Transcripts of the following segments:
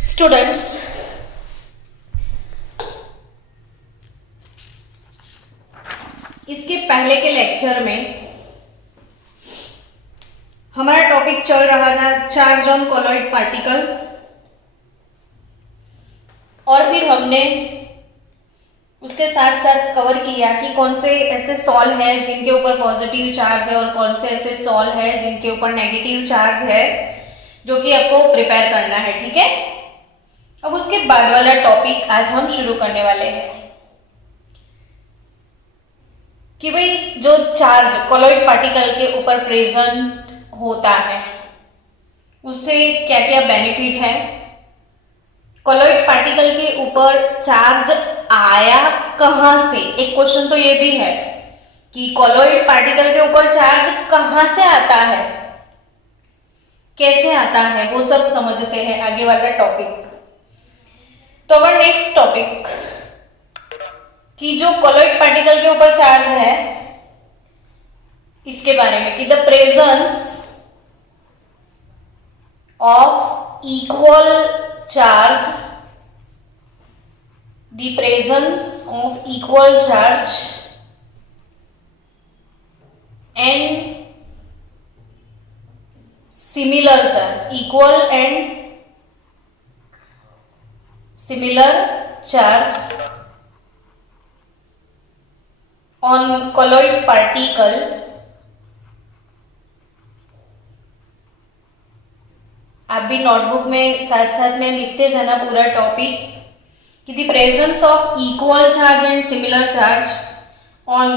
Students, इसके पहले के लेक्चर में हमारा टॉपिक चल रहा था चार्ज ऑन कोलॉइड पार्टिकल, और फिर हमने उसके साथ साथ कवर किया कि कौन से ऐसे सॉल है जिनके ऊपर पॉजिटिव चार्ज है और कौन से ऐसे सॉल है जिनके ऊपर नेगेटिव चार्ज है, जो कि आपको प्रिपेयर करना है। ठीक है, अब उसके बाद वाला टॉपिक आज हम शुरू करने वाले हैं कि भाई जो चार्ज कोलॉइड पार्टिकल के ऊपर प्रेजेंट होता है उससे क्या क्या बेनिफिट है, कोलॉइड पार्टिकल के ऊपर चार्ज आया कहां से। एक क्वेश्चन तो ये भी है कि कोलॉइड पार्टिकल के ऊपर चार्ज कहां से आता है, कैसे आता है, वो सब समझते हैं आगे वाला टॉपिक। तो अब नेक्स्ट टॉपिक कि जो कोलॉइड पार्टिकल के ऊपर चार्ज है इसके बारे में कि the presence of equal charge, the presence of equal charge and similar charge, equal and similar charge on colloid particle आप भी नोटबुक में साथ साथ में लिखते जाना पूरा टॉपिक कि the presence of equal charge and similar charge on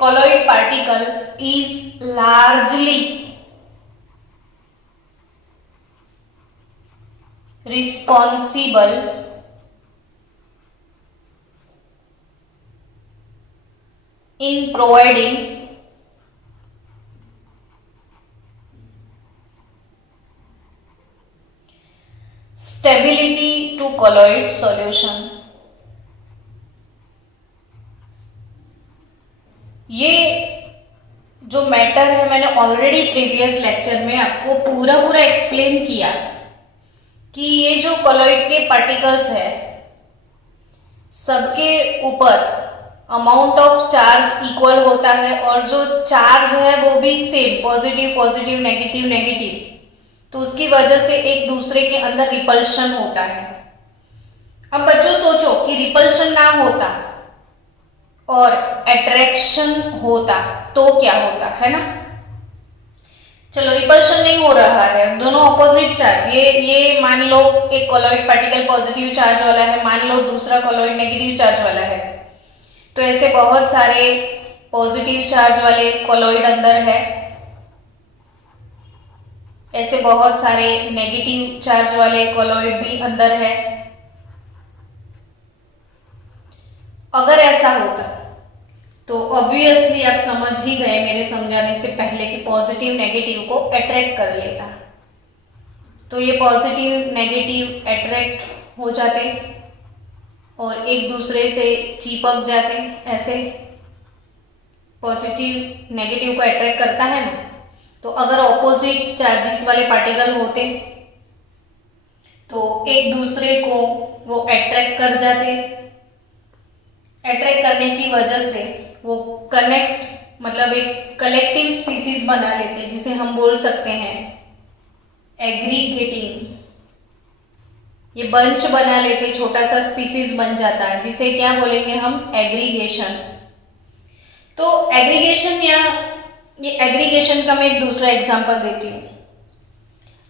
colloid particle is largely responsible in providing stability to colloid solution। ये जो मैटर है मैंने ऑलरेडी प्रीवियस लेक्चर में आपको पूरा एक्सप्लेन किया कि ये जो कोलॉइड के पार्टिकल्स है सबके ऊपर अमाउंट ऑफ चार्ज इक्वल होता है और जो चार्ज है वो भी same, positive positive negative negative, तो उसकी वजह से एक दूसरे के अंदर रिपल्शन होता है। अब बच्चों सोचो कि रिपल्शन ना होता और अट्रैक्शन होता तो क्या होता है ना। चलो, रिपल्शन नहीं हो रहा है, दोनों ऑपोजिट चार्ज, ये मान लो एक कोलॉइड पार्टिकल पॉजिटिव चार्ज वाला है, मान लो दूसरा कोलॉइड नेगेटिव चार्ज वाला है, तो ऐसे बहुत सारे पॉजिटिव चार्ज वाले कोलॉइड अंदर है, ऐसे बहुत सारे नेगेटिव चार्ज वाले कोलॉइड भी अंदर है। अगर ऐसा होता तो ऑब्वियसली आप समझ ही गए मेरे समझाने से पहले कि पॉजिटिव नेगेटिव को अट्रैक्ट कर लेता, तो ये पॉजिटिव नेगेटिव अट्रैक्ट हो जाते और एक दूसरे से चिपक जाते। ऐसे पॉजिटिव नेगेटिव को अट्रैक्ट करता है ना, तो अगर ऑपोजिट चार्जेस वाले पार्टिकल होते तो एक दूसरे को वो अट्रैक्ट कर जाते, अट्रैक्ट करने की वजह से वो कनेक्ट, मतलब एक कलेक्टिव स्पीसीज बना लेते जिसे हम बोल सकते हैं एग्रीगेटिंग। ये बंच बना लेते, छोटा सा स्पीसीज बन जाता है जिसे क्या बोलेंगे हम, एग्रीगेशन। तो एग्रीगेशन या ये एग्रीगेशन का मैं एक दूसरा एग्जांपल देती हूँ।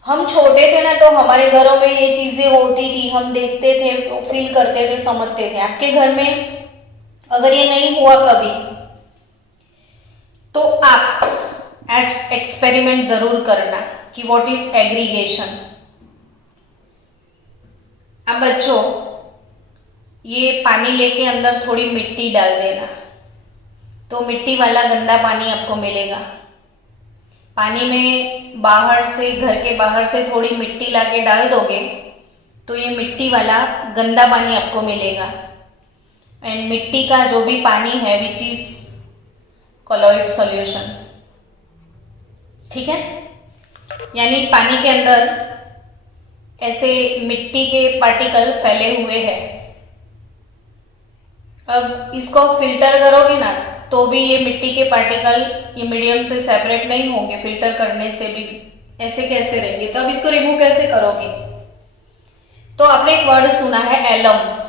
हम छोटे थे ना तो हमारे घरों में ये चीजें होती थी, हम देखते थे, फील करते थे, समझते थे। आपके घर में अगर ये नहीं हुआ कभी तो आप आज एक्सपेरिमेंट जरूर करना कि व्हाट इज एग्रीगेशन। अब बच्चों, ये पानी लेके अंदर थोड़ी मिट्टी डाल देना तो मिट्टी वाला गंदा पानी आपको मिलेगा। पानी में बाहर से, घर के बाहर से थोड़ी मिट्टी लाके डाल दोगे तो ये मिट्टी वाला गंदा पानी आपको मिलेगा। एंड मिट्टी का जो भी पानी है विच इज कोलॉइड सॉल्यूशन। ठीक है, यानी पानी के अंदर ऐसे मिट्टी के पार्टिकल फैले हुए हैं। अब इसको फिल्टर करोगे ना तो भी ये मिट्टी के पार्टिकल ये मीडियम से सेपरेट नहीं होंगे, फिल्टर करने से भी ऐसे कैसे रहेंगे। तो अब इसको रिमूव कैसे करोगे? तो आपने एक वर्ड सुना है एलम।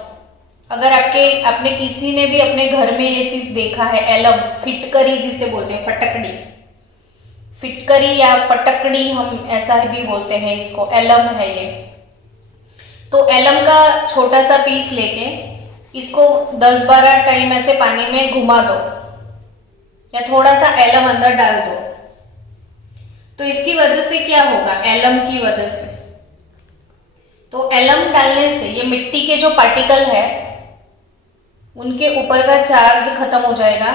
अगर आपने किसी ने भी अपने घर में ये चीज देखा है, एलम, फिटकरी जिसे बोलते हैं, फटकड़ी, फिटकरी या फटकड़ी हम ऐसा भी बोलते हैं इसको, एलम है ये। तो एलम का छोटा सा पीस लेके इसको 10-12 टाइम ऐसे पानी में घुमा दो या थोड़ा सा एलम अंदर डाल दो। तो इसकी वजह से क्या होगा? एलम की वजह से, तो एलम डालने से ये मिट्टी के जो पार्टिकल है उनके ऊपर का चार्ज खत्म हो जाएगा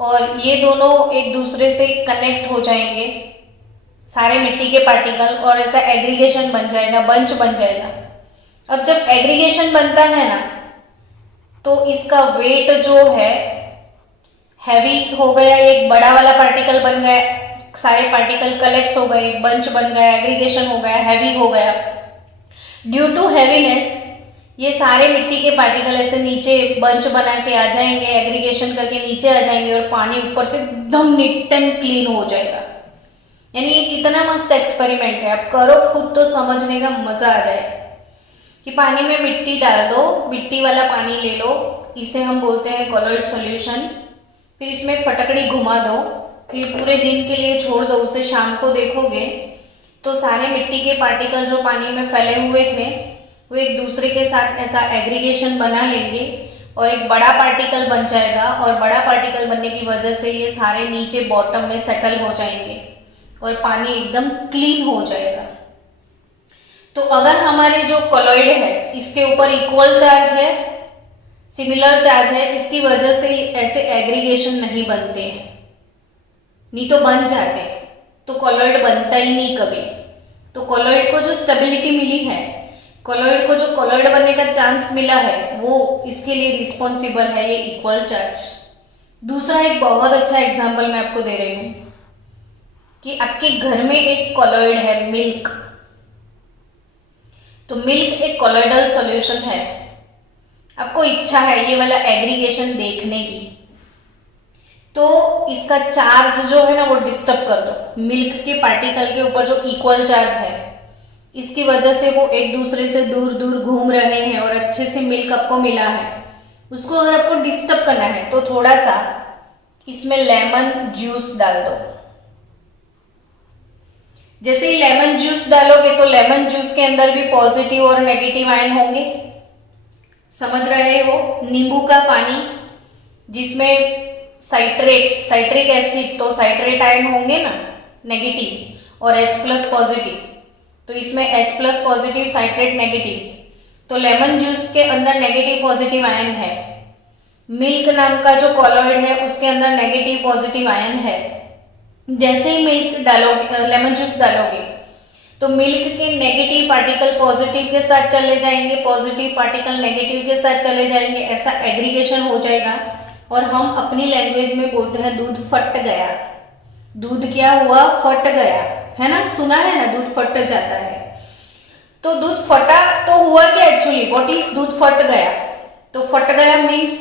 और ये दोनों एक दूसरे से कनेक्ट हो जाएंगे, सारे मिट्टी के पार्टिकल, और ऐसा एग्रीगेशन बन जाएगा, बंच बन जाएगा। अब जब एग्रीगेशन बनता है ना तो इसका वेट जो है हैवी हो गया, एक बड़ा वाला पार्टिकल बन गया, सारे पार्टिकल कलेक्ट हो गए, एक बंच बन गया, एग्रीगेशन हो गया, हैवी हो गया। ड्यू टू हैवीनेस ये सारे मिट्टी के पार्टिकल ऐसे नीचे बंच बना के आ जाएंगे, एग्रीगेशन करके नीचे आ जाएंगे और पानी ऊपर से एकदम नीट एंड क्लीन हो जाएगा। यानी ये कितना मस्त एक्सपेरिमेंट है, आप करो खुद तो समझने का मजा आ जाए कि पानी में मिट्टी डाल दो, मिट्टी वाला पानी ले लो, इसे हम बोलते हैं कोलॉइड सॉल्यूशन, फिर इसमें फटकड़ी घुमा दो, फिर पूरे दिन के लिए छोड़ दो उसे, शाम को देखोगे तो सारे मिट्टी के पार्टिकल जो पानी में फैले हुए थे वो एक दूसरे के साथ ऐसा एग्रीगेशन बना लेंगे और एक बड़ा पार्टिकल बन जाएगा, और बड़ा पार्टिकल बनने की वजह से ये सारे नीचे बॉटम में सेटल हो जाएंगे और पानी एकदम क्लीन हो जाएगा। तो अगर हमारे जो कोलॉइड है इसके ऊपर इक्वल चार्ज है, सिमिलर चार्ज है, इसकी वजह से ऐसे एग्रीगेशन नहीं बनते हैं, नहीं तो बन जाते, तो कोलॉइड बनता ही नहीं कभी। तो कोलॉइड को जो स्टेबिलिटी मिली है, कोलॉइड को जो कोलॉइड बनने का चांस मिला है, वो इसके लिए रिस्पॉन्सिबल है ये इक्वल चार्ज। दूसरा एक बहुत अच्छा एग्जांपल मैं आपको दे रही हूं कि आपके घर में एक कोलॉइड है, मिल्क। तो मिल्क एक कोलॉइडल सॉल्यूशन है, आपको इच्छा है ये वाला एग्रीगेशन देखने की, तो इसका चार्ज जो है ना वो डिस्टर्ब कर दो। मिल्क के पार्टिकल के ऊपर जो इक्वल चार्ज है इसकी वजह से वो एक दूसरे से दूर दूर घूम रहे हैं और अच्छे से मिल्क आपको मिला है, उसको अगर आपको डिस्टर्ब करना है तो थोड़ा सा इसमें लेमन जूस डाल दो। जैसे ही लेमन जूस डालोगे तो लेमन जूस के अंदर भी पॉजिटिव और नेगेटिव आयन होंगे, समझ रहे हो? नींबू का पानी जिसमें साइट्रिक एसिड, तो साइट्रेट आयन होंगे ना नेगेटिव और H+ पॉजिटिव, तो इसमें H+ पॉजिटिव, साइट्रेट नेगेटिव, तो लेमन जूस के अंदर नेगेटिव पॉजिटिव आयन है। मिल्क नाम का जो कॉलॉइड है उसके अंदर नेगेटिव पॉजिटिव आयन है। जैसे ही मिल्क डालोगे, लेमन जूस डालोगे, तो मिल्क के नेगेटिव पार्टिकल पॉजिटिव के साथ चले जाएंगे, पॉजिटिव पार्टिकल नेगेटिव के साथ चले जाएंगे, ऐसा एग्रीगेशन हो जाएगा और हम अपनी लैंग्वेज में बोलते हैं दूध फट गया। दूध क्या हुआ? फट गया, है ना? सुना है ना, दूध फट जाता है। तो दूध फटा तो हुआ क्या एक्चुअली? व्हाट इज दूध फट गया? तो फट गया मीन्स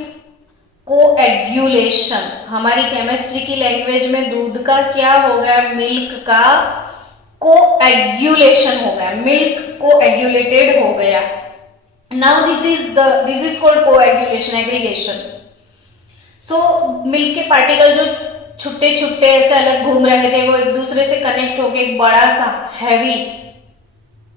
कोएग्यूलेशन। हमारी केमिस्ट्री की लैंग्वेज में दूध का क्या हो गया? मिल्क का कोएग्यूलेशन हो गया, मिल्क कोएग्यूलेटेड हो गया। Now this is called coagulation, aggregation. So milk के पार्टिकल जो छुट्टे छुट्टे ऐसे अलग घूम रहे थे वो एक दूसरे से कनेक्ट होकर एक बड़ा सा हैवी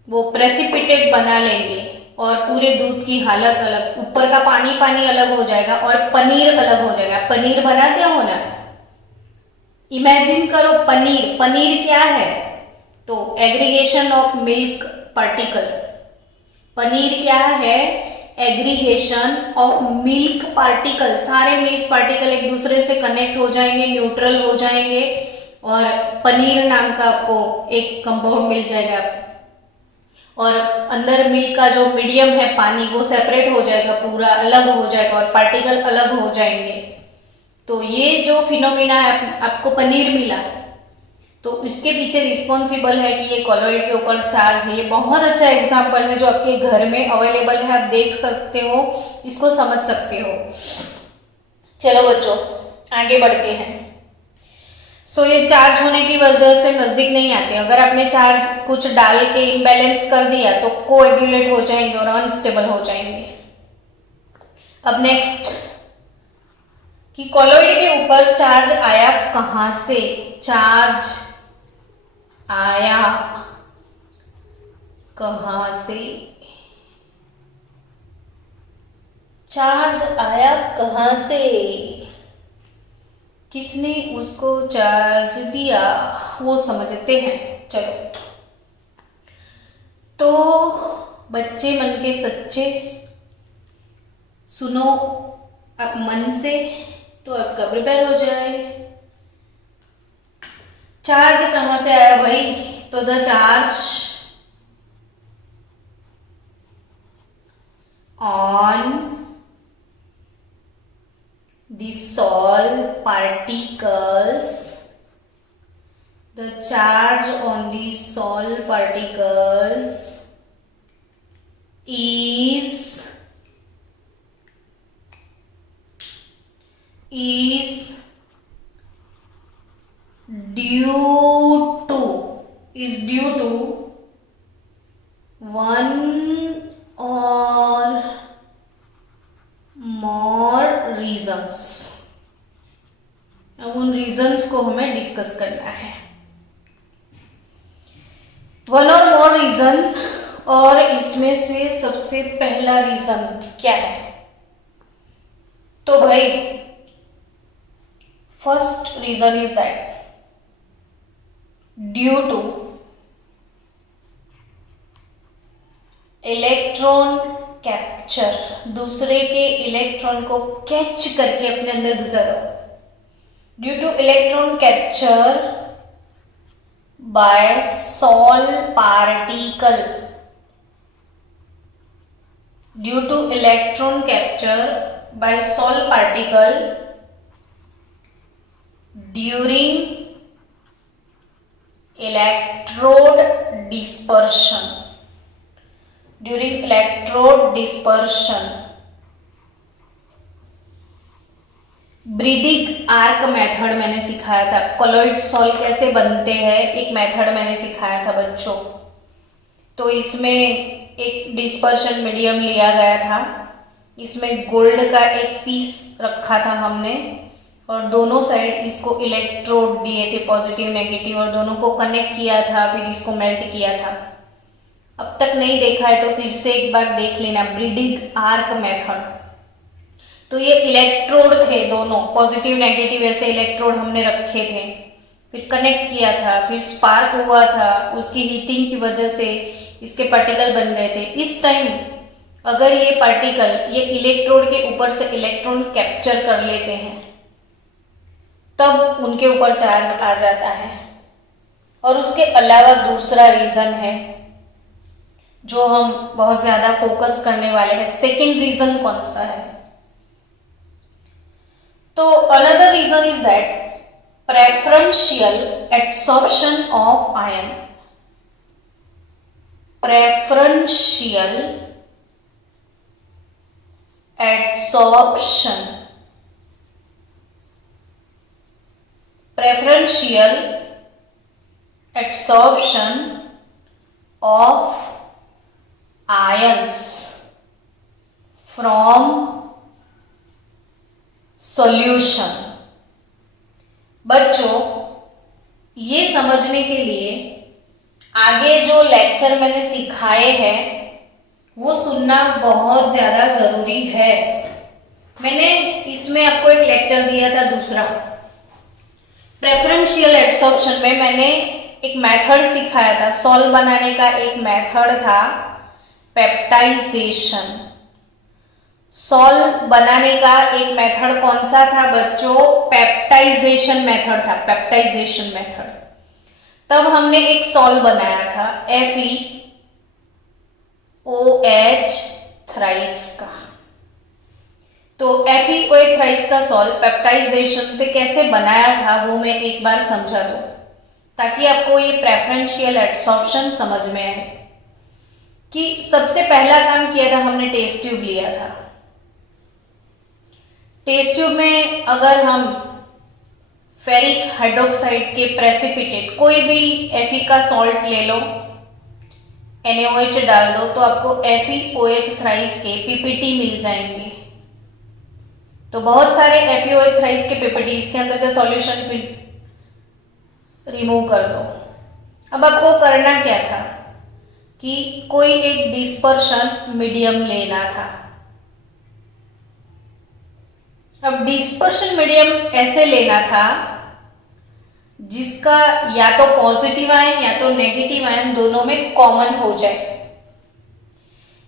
वो प्रेसिपिटेट बना लेंगे और पूरे दूध की हालत अलग, ऊपर का पानी पानी अलग हो जाएगा और पनीर अलग हो जाएगा। पनीर बनाते हो ना, इमेजिन करो पनीर। पनीर क्या है? तो aggregation of milk particle. Paneer क्या है? Aggregation of milk particle. सारे मिल्क पार्टिकल एक दूसरे से कनेक्ट हो जाएंगे, न्यूट्रल हो जाएंगे और पनीर नाम का आपको एक कंपाउंड मिल जाएगा। और अंदर मिल्क का जो मीडियम है पानी, वो सेपरेट हो जाएगा, पूरा अलग हो जाएगा और पार्टिकल अलग हो जाएंगे। तो ये जो फिनोमिना है, आपको पनीर मिला, तो इसके पीछे रिस्पॉन्सिबल है कि ये कॉलॉइड के ऊपर चार्ज है। ये बहुत अच्छा एग्जाम्पल है जो आपके घर में अवेलेबल है, आप देख सकते हो, इसको समझ सकते हो। चलो बच्चों आगे बढ़ते हैं। सो ये चार्ज होने की वजह से नजदीक नहीं आते। अगर आपने चार्ज कुछ डाल के इम्बैलेंस कर दिया तो कोएगुलेट हो जाएंगे और अनस्टेबल हो जाएंगे। अब नेक्स्ट कि कॉलॉइड के ऊपर चार्ज आया कहां से, चार्ज आया कहां से, चार्ज आया कहां से, किसने उसको चार्ज दिया, वो समझते हैं। चलो तो बच्चे मन के सच्चे, सुनो आप मन से तो आपका प्रिपेयर हो जाए। चार्ज कहां से आया भाई, तो the charge on the Sol particles, the charge on the Sol particles is due to one or more reasons। अब उन रीजंस को हमें डिस्कस करना है। वन और मोर रीजन, और इसमें से सबसे पहला रीजन क्या है, तो भाई first reason is that due to electron capture, दूसरे के इलेक्ट्रॉन को कैच करके अपने अंदर घुसा दो। Due to electron capture by sol particle, due to electron capture by sol particle during electrode dispersion, during electrode dispersion. Bredig arc method मैंने सिखाया था, कॉलॉइड सॉल कैसे बनते हैं एक मेथड मैंने सिखाया था बच्चों। तो इसमें एक डिस्पर्शन मीडियम लिया गया था, इसमें गोल्ड का एक पीस रखा था हमने और दोनों साइड इसको इलेक्ट्रोड दिए थे पॉजिटिव नेगेटिव, और दोनों को कनेक्ट किया था, फिर इसको मेल्ट किया था। अब तक नहीं देखा है तो फिर से एक बार देख लेना, ब्रीडिंग आर्क मेथड। तो ये इलेक्ट्रोड थे दोनों, पॉजिटिव नेगेटिव ऐसे इलेक्ट्रोड हमने रखे थे, फिर कनेक्ट किया था, फिर स्पार्क हुआ था, उसकी हीटिंग की वजह से इसके पार्टिकल बन गए थे। इस टाइम अगर ये पार्टिकल ये इलेक्ट्रोड के ऊपर से इलेक्ट्रॉन कैप्चर कर लेते हैं तब उनके ऊपर चार्ज आ जाता है। और उसके अलावा दूसरा रीजन है जो हम बहुत ज्यादा फोकस करने वाले हैं। सेकेंड रीजन कौन सा है, तो another reason is that preferential adsorption of ion, preferential adsorption, preferential adsorption of ions from solution। बच्चों ये समझने के लिए आगे जो लेक्चर मैंने सिखाए हैं वो सुनना बहुत ज्यादा जरूरी है। मैंने इसमें आपको एक लेक्चर दिया था दूसरा, प्रेफरेंशियल एडसॉर्प्शन में मैंने एक मेथड सिखाया था, सॉल बनाने का एक मेथड था पेप्टाइजेशन। सॉल बनाने का एक मेथड कौन सा था बच्चों, पेप्टाइजेशन मेथड था, पेप्टाइजेशन मेथड। तब हमने एक सॉल बनाया था FeOH थ्राइस का। तो FeOH थ्राइस का सॉल पेप्टाइजेशन से कैसे बनाया था वो मैं एक बार समझा दूं। ताकि आपको ये प्रेफरेंशियल एडसॉर्प्शन समझ में आए। कि सबसे पहला काम किया था, हमने टेस्ट ट्यूब लिया था। टेस्ट ट्यूब में अगर हम फेरिक हाइड्रोक्साइड के प्रेसिपिटेट कोई भी Fe का सॉल्ट ले लो, NaOH डाल दो, तो आपको FeOH थ्राइस के पीपीटी मिल जाएंगे। तो बहुत सारे FeOH थ्राइस के पीपीटी, इसके अंदर का सॉल्यूशन फिर रिमूव कर दो। अब आपको करना क्या था कि कोई एक डिस्पर्शन मीडियम लेना था। अब डिस्पर्शन मीडियम ऐसे लेना था जिसका या तो पॉजिटिव आयन या तो नेगेटिव आयन दोनों में कॉमन हो जाए।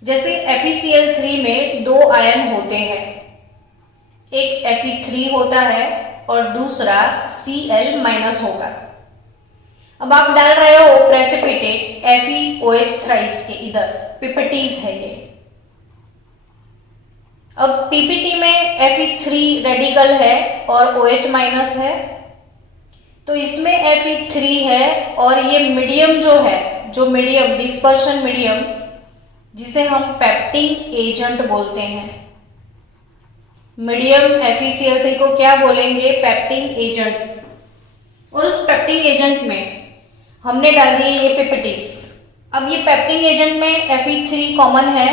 जैसे FeCl3 में दो आयन होते हैं, एक Fe3 होता है और दूसरा Cl- होगा। अब आप डाल रहे हो प्रेसिपिटेट FeOH थ्राइस के, इधर पीपीटीज है ये। अब पीपीटी में Fe3 रेडिकल है और OH- है, तो इसमें Fe3 है और ये मीडियम जो है, जो मीडियम डिस्पर्शन मीडियम जिसे हम पेप्टिंग एजेंट बोलते हैं, मीडियम FeCl3 को क्या बोलेंगे? पेप्टिंग एजेंट। और उस पेप्टिंग एजेंट में हमने डाल दिए ये पीपीटीज। अब ये पेप्टिंग एजेंट में Fe3 कॉमन है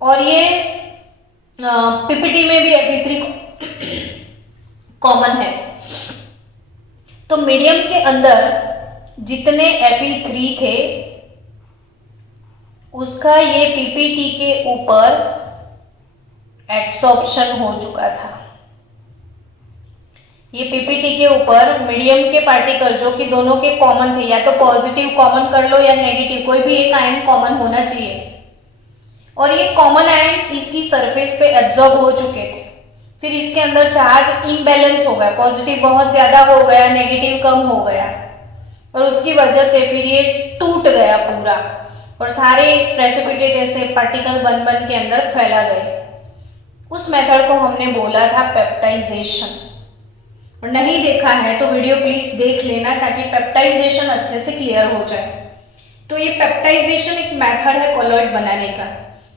और ये पीपीटी में भी Fe3 कॉमन है। तो मीडियम के अंदर जितने Fe3 थे उसका ये पीपीटी के ऊपर एडसॉर्प्शन हो चुका था। ये पीपीटी के ऊपर मीडियम के पार्टिकल जो कि दोनों के कॉमन थे, या तो पॉजिटिव कॉमन कर लो या नेगेटिव, कोई भी एक आयन कॉमन होना चाहिए, और ये कॉमन आयन इसकी सरफेस पे एब्जॉर्ब हो चुके थे। फिर इसके अंदर चार्ज इम्बैलेंस हो गया, पॉजिटिव बहुत ज्यादा हो गया, नेगेटिव कम हो गया, और उसकी वजह से फिर ये टूट गया पूरा और सारे प्रेसिपिटेट ऐसे पार्टिकल बन बन के अंदर फैला गए। उस मेथड को हमने बोला था पेप्टाइजेशन। और नहीं देखा है तो वीडियो प्लीज देख लेना ताकि पेप्टाइजेशन अच्छे से क्लियर हो जाए। तो ये पेप्टाइजेशन एक मेथड है कोलॉइड बनाने का,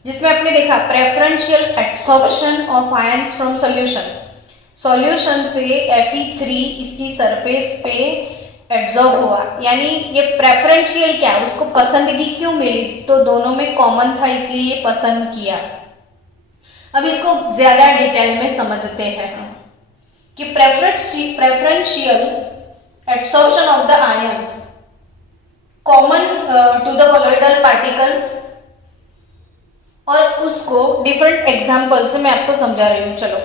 जिसमें आपने देखा preferential adsorption of ions from solution. Solution से Fe3 इसकी सरफेस पे एब्जॉर्ब हुआ, यानी ये प्रेफरेंशियल क्या, उसको पसंदगी क्यों मिली? तो दोनों में कॉमन था इसलिए ये पसंद किया। अब इसको ज्यादा डिटेल में समझते हैं हम कि preferential adsorption of the ion common to the colloidal particle, और उसको डिफरेंट एग्जाम्पल से मैं आपको समझा रही हूं। चलो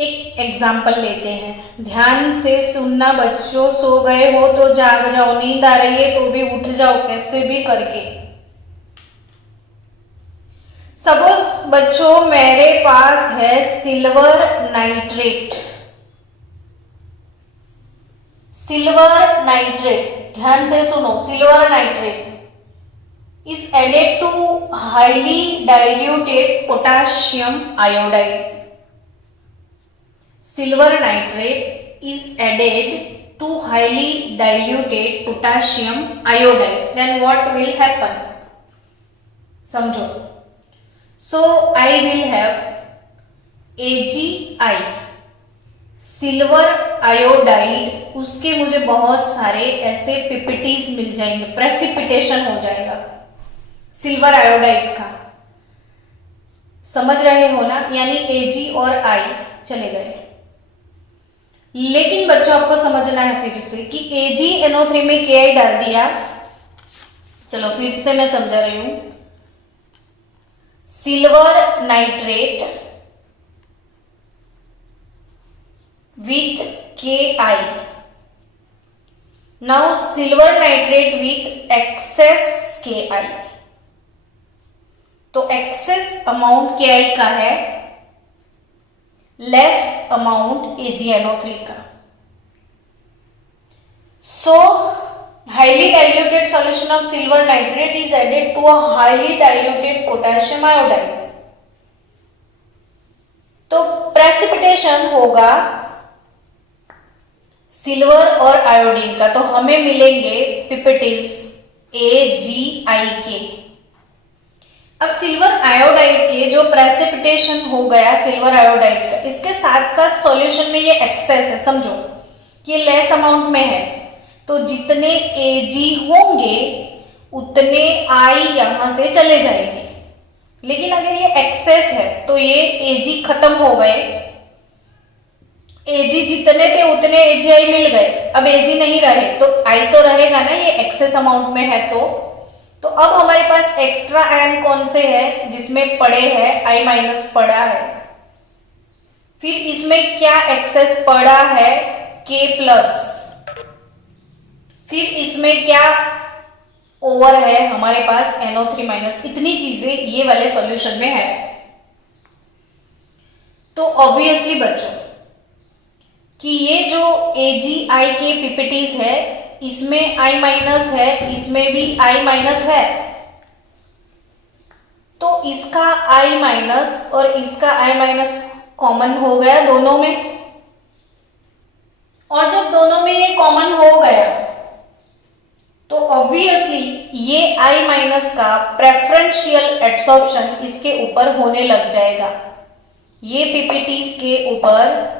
एक एग्जाम्पल लेते हैं, ध्यान से सुनना बच्चों। सो गए हो तो जाग जाओ, नींद आ रही है तो भी उठ जाओ, कैसे भी करके। सपोज बच्चों मेरे पास है सिल्वर नाइट्रेट। सिल्वर नाइट्रेट, ध्यान से सुनो, silver nitrate is added to highly diluted potassium iodide. Silver nitrate is added to highly diluted potassium iodide. Then what will happen? समझो. So I will have AgI, silver iodide, उसके मुझे बहुत सारे ऐसे PPTs मिल जाएंगे, प्रेसिपिटेशन हो जाएगा silver iodide का। समझ रहे हो ना? यानी Ag और I चले गए। लेकिन बच्चों आपको समझना है फिर से कि AgNO3 में Ki डाल दिया। चलो फिर से मैं समझा रही हूं, silver nitrate with Ki, now silver nitrate with excess Ki। तो एक्सेस अमाउंट Ki का है, लेस अमाउंट AgNO3 का। So highly diluted solution of silver nitrate is added to a highly diluted potassium iodide. तो precipitation होगा silver और iodine का, तो हमें मिलेंगे पिपेटिस AgI के। अब सिल्वर आयोडाइड के जो प्रेसिपिटेशन हो गया सिल्वर आयोडाइड का, इसके साथ साथ सॉल्यूशन में ये एक्सेस है, समझो कि ये लेस अमाउंट में है, तो जितने Ag होंगे उतने I यहां से चले जाएंगे। लेकिन अगर ये एक्सेस है तो ये Ag खत्म हो गए, Ag जितने थे उतने AgI मिल गए, अब Ag नहीं रहे तो I तो रहेगा ना, ये एक्सेस अमाउंट में है। तो अब हमारे पास एक्स्ट्रा आयन कौन से है, जिसमें पड़े हैं I माइनस पड़ा है, फिर इसमें क्या एक्सेस पड़ा है K प्लस, फिर इसमें क्या ओवर है हमारे पास NO3 माइनस। इतनी चीजें ये वाले सॉल्यूशन में है। तो ऑब्वियसली बच्चों कि ये जो AgI के पीपीटीज है, इसमें I माइनस है, इसमें भी I माइनस है, तो इसका I माइनस और इसका I माइनस कॉमन हो गया दोनों में। और जब दोनों में ये कॉमन हो गया तो ऑब्वियसली ये I माइनस का प्रेफरेंशियल एब्सॉर्प्शन इसके ऊपर होने लग जाएगा। ये पीपीटीज के ऊपर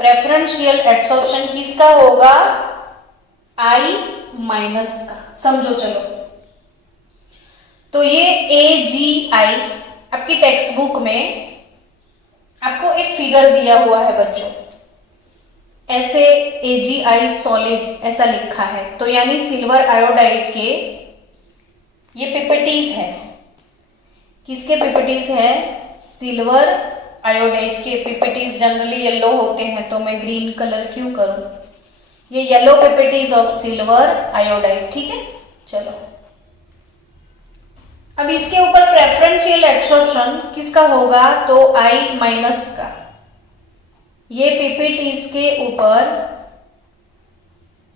प्रेफरेंशियल एब्सॉर्प्शन किसका होगा, I माइनस का, समझो चलो। तो ये AgI आपकी टेक्स्ट बुक में आपको एक फिगर दिया हुआ है बच्चों, ऐसे AgI सॉलिड ऐसा लिखा है, तो यानी सिल्वर आयोडाइड के ये पीपीटीज है। किसके पीपीटीज है, सिल्वर आयोडाइड के पीपीटीज जनरली येलो होते हैं, तो मैं ग्रीन कलर क्यों करूं, ये yellow PPTs of silver iodide, ठीक है। चलो अब इसके ऊपर प्रेफरेंशियल एब्सॉर्प्शन किसका होगा, तो I माइनस का। ये पीपीटीज के ऊपर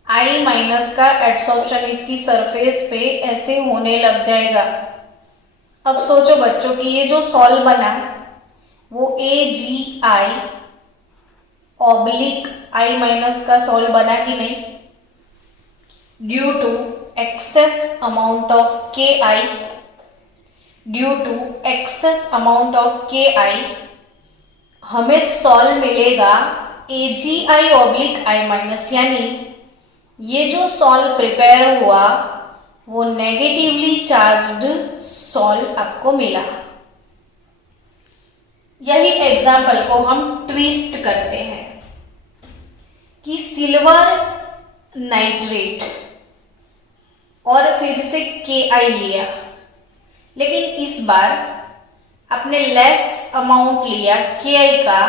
I माइनस का एब्सॉर्प्शन इसकी सरफेस पे ऐसे होने लग जाएगा। अब सोचो बच्चों कि ये जो सॉल बना वो AgI ऑब्लिक I माइनस का सॉल बना कि नहीं, due to excess amount of KI, due to excess amount of KI हमें सॉल मिलेगा AgI ऑब्लिक I माइनस, यानी ये जो सॉल प्रिपेयर हुआ वो नेगेटिवली चार्ज्ड सॉल आपको मिला। यही एग्जाम्पल को हम ट्विस्ट करते हैं कि सिल्वर नाइट्रेट और फिर से KI लिया, लेकिन इस बार आपने लेस अमाउंट लिया KI का,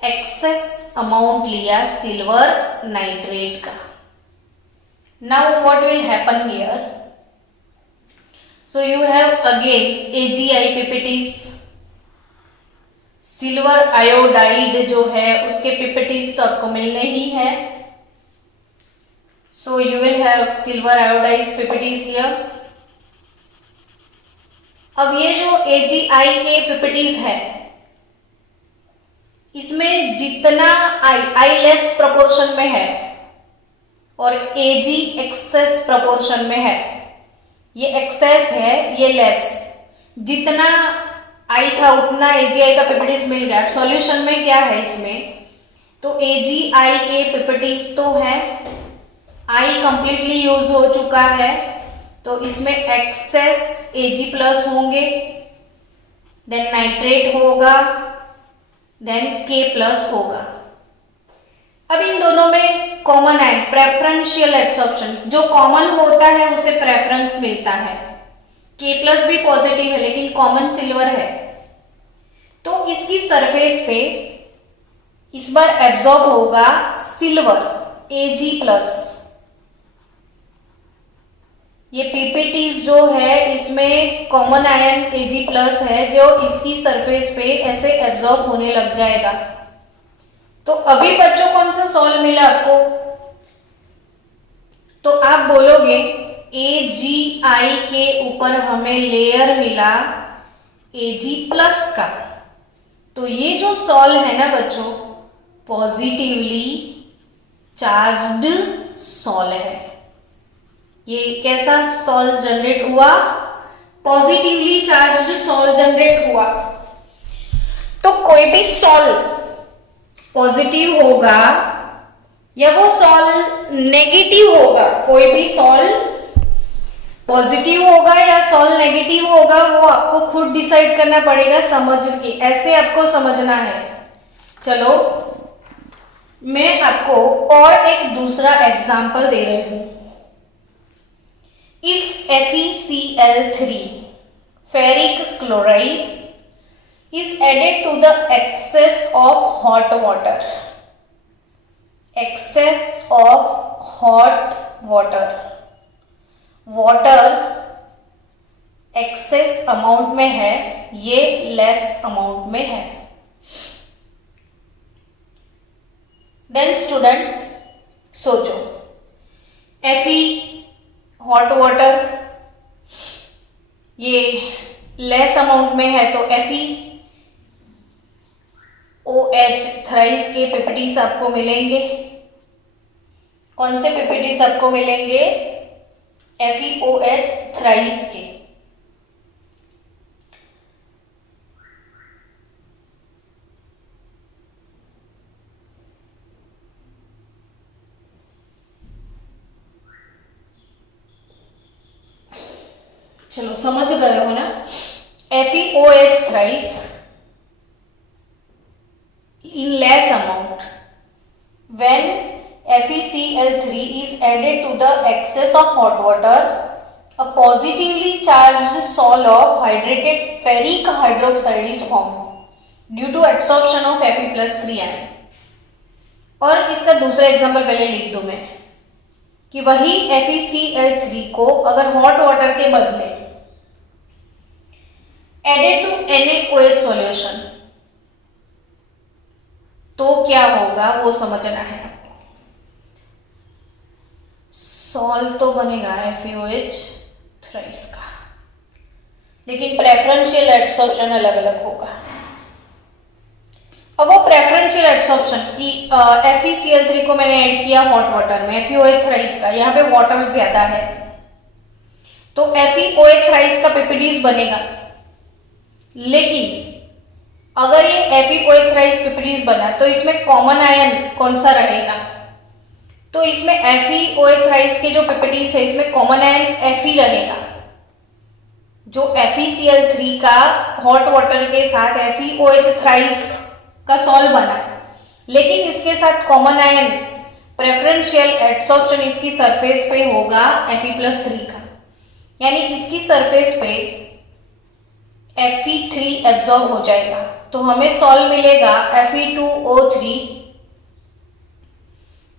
एक्सेस अमाउंट लिया सिल्वर नाइट्रेट का। Now what will happen here, so you have again AgI PPTs, silver iodide जो है उसके पीपीटीज तो आपको मिलने ही है, so you will have silver iodise PPTs here. अब ये जो AgI के पीपीटीज है, इसमें जितना I लेस प्रोपोर्शन में है और Ag एक्सेस प्रोपोर्शन में है, ये एक्सेस है ये लेस, जितना I था उतना AgI का पीपीटीज मिल गया। सॉल्यूशन में क्या है इसमें, तो AgI के पीपीटीज तो है, I कंप्लीटली यूज हो चुका है, तो इसमें एक्सेस Ag प्लस होंगे, देन नाइट्रेट होगा, देन K प्लस होगा। अब इन दोनों में कॉमन है प्रेफरेंशियल एब्सॉर्प्शन, जो कॉमन होता है उसे प्रेफरेंस मिलता है। K प्लस भी पॉजिटिव है लेकिन कॉमन सिल्वर है, तो इसकी सरफेस पे इस बार एब्जॉर्ब होगा सिल्वर Ag प्लस। ये पीपीटीज जो है इसमें कॉमन आयन Ag प्लस है जो इसकी सरफेस पे ऐसे एब्जॉर्ब होने लग जाएगा। तो अभी बच्चों कौन सा सॉल्व मिला आपको, तो आप बोलोगे AgI के ऊपर हमें लेयर मिला Ag प्लस का। तो ये जो सॉल्व है ना बच्चों, पॉजिटिवली चार्ज्ड सॉल है। ये कैसा सॉल जनरेट हुआ? पॉजिटिवली चार्ज्ड सॉल जनरेट हुआ। तो कोई भी सॉल पॉजिटिव होगा या वो सॉल नेगेटिव होगा, कोई भी सॉल पॉजिटिव होगा या सॉल नेगेटिव होगा, वो आपको खुद डिसाइड करना पड़ेगा समझ के, ऐसे आपको समझना है। चलो मैं आपको और एक दूसरा एग्जाम्पल दे रही हूं। If FeCl3 ferric chloride is added to the excess of hot water, excess of hot water, water excess amount में है, ये less amount में है। then student सोचो, Fe hot water ये लेस अमाउंट में है तो FeOH थ्राइस के पीपीटीज आपको मिलेंगे। कौन से पीपीटीज आपको मिलेंगे? FeOH थ्राइस के। चलो समझ गए हो ना? FeOH thrice in less amount when FeCl3 is added to the excess of hot water, a positively charged sol of hydrated ferric hydroxide is formed due to absorption of Fe+3 ion। और इसका दूसरा example पहले लिख दूं मैं कि वही FeCl3 को अगर हॉट वाटर के बदले एडेड टू NaOH सॉल्यूशन तो क्या होगा वो समझना है आपको। सॉल तो बनेगा FeOH थ्राइस का, लेकिन प्रेफरेंशियल एब्सॉर्प्शन अलग अलग होगा। अब वो प्रेफरेंशियल एब्सॉर्प्शन की FeCl3 को मैंने ऐड किया हॉट वाटर में, FeOH थ्राइस का, यहाँ पे वाटर ज्यादा है तो FeOH थ्राइस का पीपीटीज बनेगा। लेकिन अगर ये FeOH थ्राइस पीपीटीज बना तो इसमें कॉमन आयन कौन सा रहेगा? तो इसमें FeOH थ्राइस के जो पीपीटीज है इसमें कॉमन आयन Fe रहेगा। जो FeCl3 का हॉट वाटर के साथ FeOH थ्राइस का सॉल्व बना, लेकिन इसके साथ कॉमन आयन प्रेफरेंशियल एब्सॉर्प्शन इसकी सरफेस पे होगा Fe+3 का, यानी इसकी सरफेस पे Fe3 एब्जॉर्ब हो जाएगा। तो हमें सॉल्व मिलेगा Fe2O3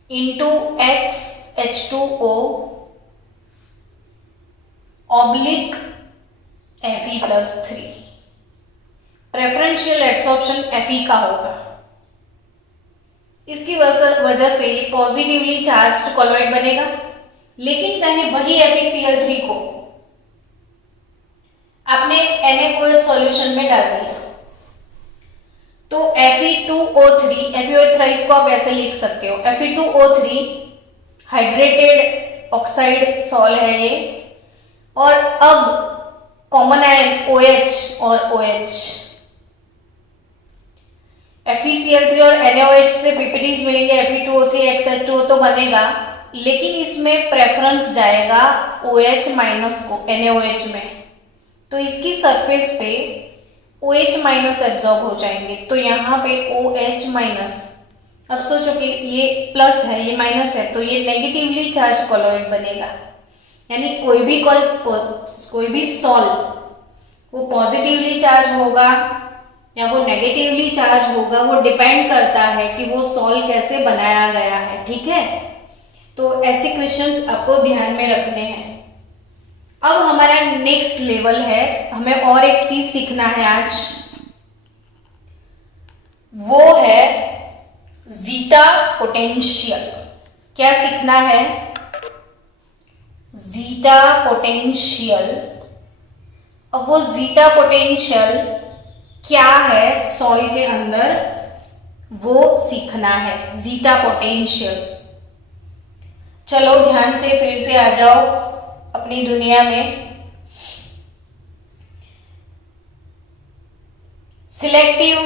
into XH2O oblique Fe+3। Preferential absorption Fe का होगा। इसकी वजह से ये पॉजिटिवली चार्ज्ड कॉलोइड बनेगा। लेकिन कहीं वही FeCl3 को आपने NaOH सॉल्यूशन में डाल दिया तो Fe2O3, FeOH थ्राइस को आप ऐसे लिख सकते हो, Fe2O3 हाइड्रेटेड ऑक्साइड सॉल है ये, और अब कॉमन आयन OH और OH, FeCl3 और NaOH से पीपीटीज मिलेंगे, Fe2O3 XH2O तो बनेगा, लेकिन इसमें प्रेफरेंस जाएगा OH माइनस को NaOH में, तो इसकी सरफेस पे OH माइनस एब्जॉर्ब हो जाएंगे। तो यहाँ पे OH माइनस, अब सोचो कि ये प्लस है ये माइनस है तो ये नेगेटिवली चार्ज कॉलोइड बनेगा। यानी कोई भी सॉल वो पॉजिटिवली चार्ज होगा या वो नेगेटिवली चार्ज होगा, वो डिपेंड करता है कि वो सॉल कैसे बनाया गया है। ठीक है, तो ऐसे क्वेश्चंस आपको ध्यान में रखने हैं। अब हमारा नेक्स्ट लेवल है, हमें और एक चीज सीखना है आज, वो है जीटा पोटेंशियल। क्या सीखना है? Zeta potential. अब वो जीटा पोटेंशियल क्या है सॉल के अंदर वो सीखना है, जीटा पोटेंशियल। चलो ध्यान से फिर से आ जाओ अपनी दुनिया में। सिलेक्टिव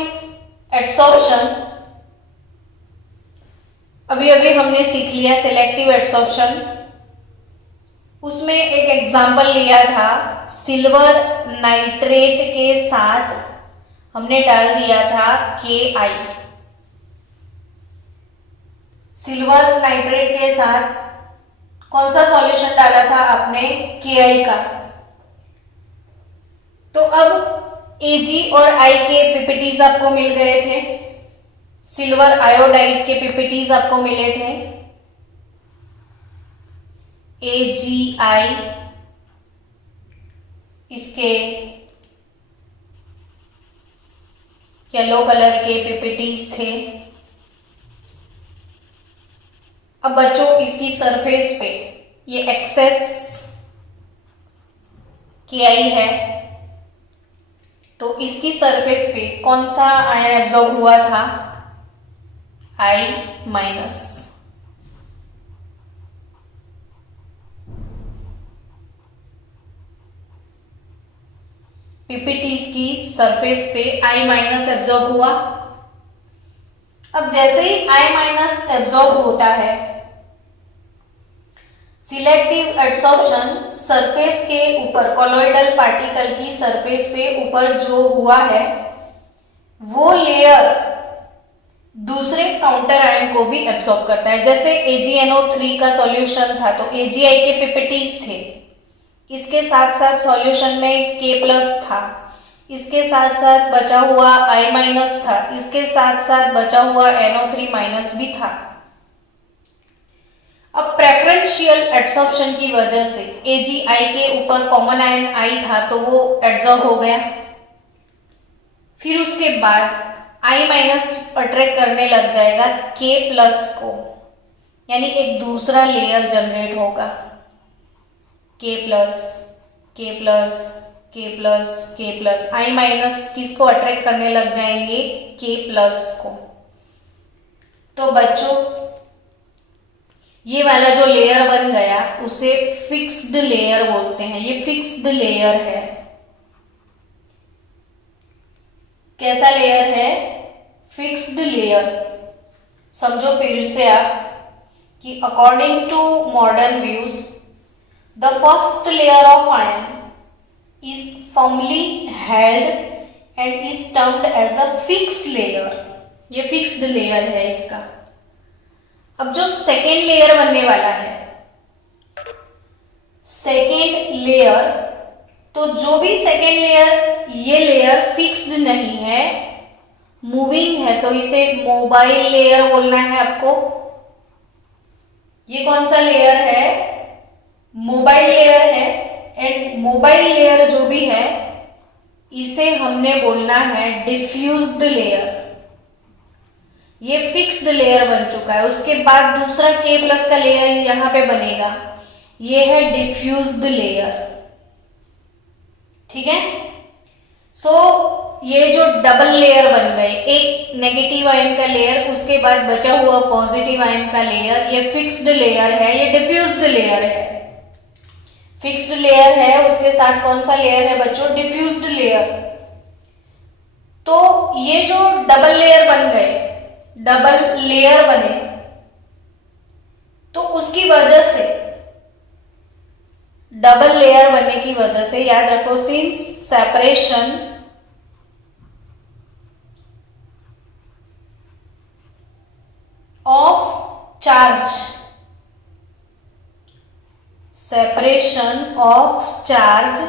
एड्सॉर्प्शन, अभी अभी हमने सीख लिया सिलेक्टिव एड्सॉर्प्शन। उसमें एक एग्जाम्पल लिया था, सिल्वर नाइट्रेट के साथ हमने डाल दिया था KI। सिल्वर नाइट्रेट के साथ कौन सा सॉल्यूशन डाला था आपने? KI का। तो अब AG और I के पीपीटीज आपको मिल गए थे, सिल्वर आयोडाइड के पीपीटीज आपको मिले थे। AgI इसके येलो कलर के पीपीटीज थे। अब बच्चों इसकी सरफेस पे ये एक्सेस KI है, तो इसकी सरफेस पे कौन सा आयन एब्जॉर्ब हुआ था? I-। पीपीटीज की सरफेस पे I- एब्जॉर्ब हुआ। अब जैसे ही I- एब्जॉर्ब होता है, सिलेक्टिव एड्सॉर्प्शन सरफेस के ऊपर, कॉलोइडल पार्टिकल की सरफेस पे ऊपर जो हुआ है, वो लेयर दूसरे काउंटर आयन को भी एब्सॉर्ब करता है। जैसे AgNO3 का सॉल्यूशन था तो AgI के पीपीटीज थे, इसके साथ साथ सॉल्यूशन में K+ था, इसके साथ साथ बचा हुआ I- था, इसके साथ साथ बचा हुआ NO3- भी था। अब प्रेफरेंशियल एड्सॉर्प्शन की वजह से AgI के ऊपर कॉमन आयन I था तो वो एड्सॉर्ब हो गया। फिर उसके बाद I- अट्रैक्ट करने लग जाएगा K+ को, यानी एक दूसरा लेयर जनरेट होगा, K+, K+, K+, K+। I- किसको अट्रैक्ट करने लग जाएंगे? K+ को। तो बच्चों ये वाला जो लेयर बन गया उसे फिक्स्ड लेयर बोलते हैं। ये फिक्स्ड लेयर है। कैसा लेयर है? Fixed layer. समझो फिर से आप कि according to modern views, the first layer of ion is firmly held and is termed as a fixed layer. ये फिक्स्ड लेयर है इसका। अब जो सेकेंड लेयर बनने वाला है, सेकेंड लेयर, तो जो भी सेकेंड लेयर, ये लेयर फिक्स्ड नहीं है, मूविंग है, तो इसे मोबाइल लेयर बोलना है आपको। ये कौन सा लेयर है? मोबाइल लेयर है। एंड मोबाइल लेयर जो भी है इसे हमने बोलना है डिफ्यूज्ड लेयर। ये फिक्स्ड लेयर बन चुका है। उसके बाद दूसरा K+ का लेयर यहां पे बनेगा, ये है डिफ्यूज्ड लेयर। ठीक है। सो ये जो डबल लेयर बन गए, एक नेगेटिव आयन का लेयर, उसके बाद बचा हुआ पॉजिटिव आयन का लेयर, ये फिक्स्ड लेयर है, ये डिफ्यूज्ड लेयर है। फिक्स्ड लेयर है, उसके साथ कौन सा लेयर है बच्चों? Diffused layer. तो ये जो डबल लेयर बन गए, डबल लेयर बने, तो उसकी वजह से, डबल लेयर बनने की वजह से, याद रखो, since separation of charge, separation of charge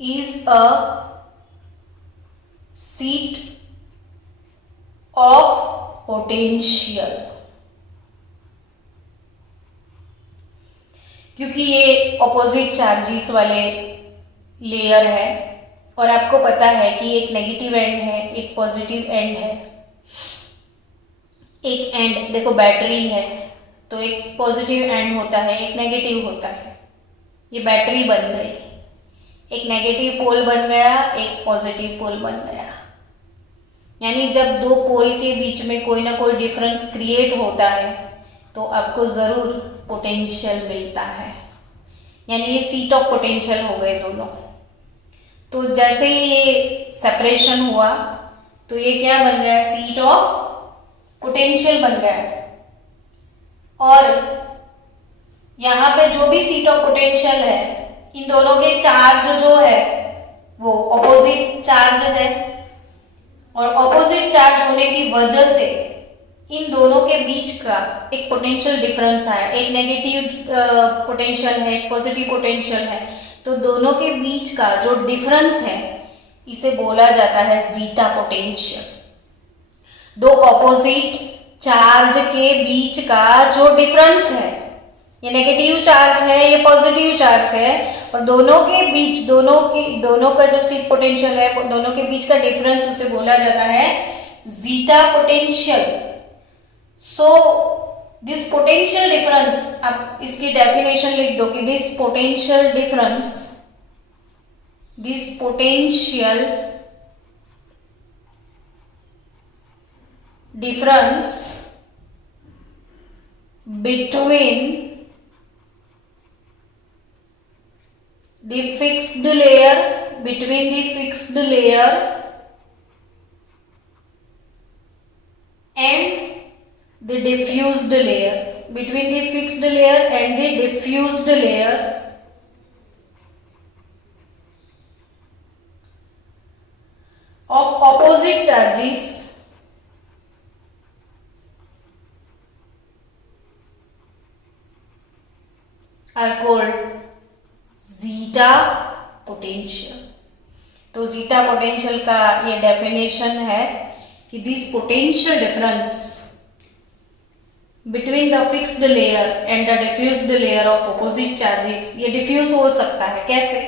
is a seat of potential। क्योंकि ये ऑपोजिट चार्जेस वाले लेयर है और आपको पता है कि एक नेगेटिव एंड है, एक पॉजिटिव एंड है। एक एंड देखो बैटरी है तो एक पॉजिटिव एंड होता है, एक नेगेटिव होता है। ये बैटरी बन गई, एक नेगेटिव पोल बन गया, एक पॉजिटिव पोल बन गया। यानी जब दो पोल के बीच में कोई ना कोई डिफरेंस क्रिएट होता है तो आपको जरूर पोटेंशियल मिलता है, यानी ये सीट ऑफ पोटेंशियल हो गए दोनों। तो जैसे ही ये सेपरेशन हुआ तो ये क्या बन गया, सीट ऑफ पोटेंशियल बन गया। और यहां पे जो भी सीट ऑफ पोटेंशियल है, इन दोनों के चार्ज जो है वो ऑपोजिट चार्ज है, और ऑपोजिट चार्ज होने की वजह से इन दोनों के बीच का एक पोटेंशियल डिफरेंस है, एक नेगेटिव पोटेंशियल है, एक पॉजिटिव पोटेंशियल है। तो दोनों के बीच का जो डिफरेंस है इसे बोला जाता है जीटा पोटेंशियल। दो ऑपोजिट चार्ज के बीच का जो डिफरेंस है, ये नेगेटिव चार्ज है, ये पॉजिटिव चार्ज है, और दोनों के बीच दोनों का जो सीट पोटेंशियल है, दोनों के बीच का डिफरेंस उसे बोला जाता है zeta potential. So this potential difference, आप इसकी डेफिनेशन लिख दो कि this potential difference between the fixed layer and the diffused layer, between the fixed layer and the diffused layer of opposite charges are called zeta potential. तो zeta potential का ये definition है कि this potential difference between the fixed layer and the diffused layer of opposite charges, ये diffuse हो सकता है। कैसे?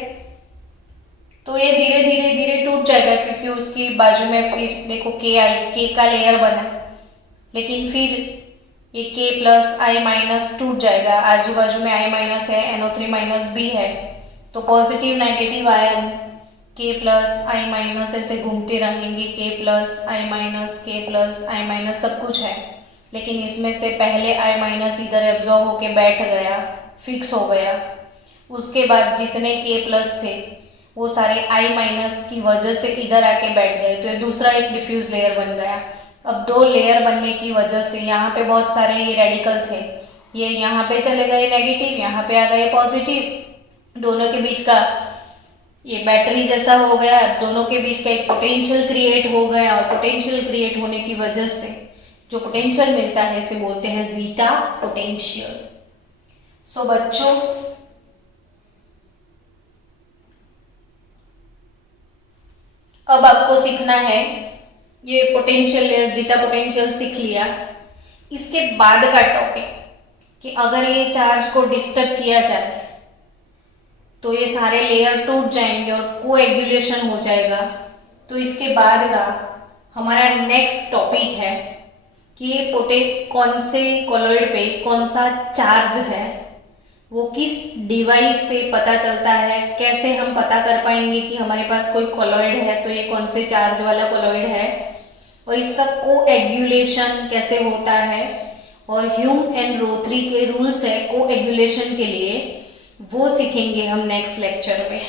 तो ये धीरे धीरे टूट जाएगा, क्योंकि उसकी बाजू में फिर देखो के का लेयर बना, लेकिन फिर ये K प्लस I माइनस टूट जाएगा। आजू बाजू में I माइनस है, NO3 माइनस भी है, तो positive negative ion K plus I minus ऐसे घूमते रहेंगे, K प्लस I माइनस सब कुछ है। लेकिन इसमें से पहले I माइनस इधर एब्जॉर्ब होके बैठ गया, फिक्स हो गया। उसके बाद जितने K प्लस थे वो सारे I माइनस की वजह से इधर आके बैठ गए, तो ये दूसरा एक डिफ्यूज लेयर बन गया। अब दो लेयर बनने की वजह से यहाँ पे बहुत सारे ये रेडिकल थे, ये यहाँ पे चले गए नेगेटिव, यहाँ पे आ गए पॉजिटिव। दोनों के बीच का ये बैटरी जैसा हो गया, दोनों के बीच का एक पोटेंशियल क्रिएट हो गया, और पोटेंशियल क्रिएट होने की वजह से जो पोटेंशियल मिलता है इसे बोलते हैं जीटा पोटेंशियल। सो बच्चों, अब आपको सीखना है, ये पोटेंशियल लेयर जीटा पोटेंशियल सीख लिया। इसके बाद का टॉपिक कि अगर ये चार्ज को डिस्टर्ब किया जाए तो ये सारे लेयर टूट जाएंगे और कोएगुलेशन हो जाएगा। तो इसके बाद का हमारा नेक्स्ट टॉपिक है कि ये कौन से कॉलॉइड पे कौन सा चार्ज है, वो किस डिवाइस से पता चलता है, कैसे हम पता कर पाएंगे कि हमारे पास कोई कॉलॉइड है तो ये कौन से चार्ज वाला कॉलॉइड है, और इसका कोएगुलेशन कैसे होता है, और ह्यूम एंड रोथरी के रूल्स है कोएगुलेशन के लिए, वो सीखेंगे हम नेक्स्ट लेक्चर में।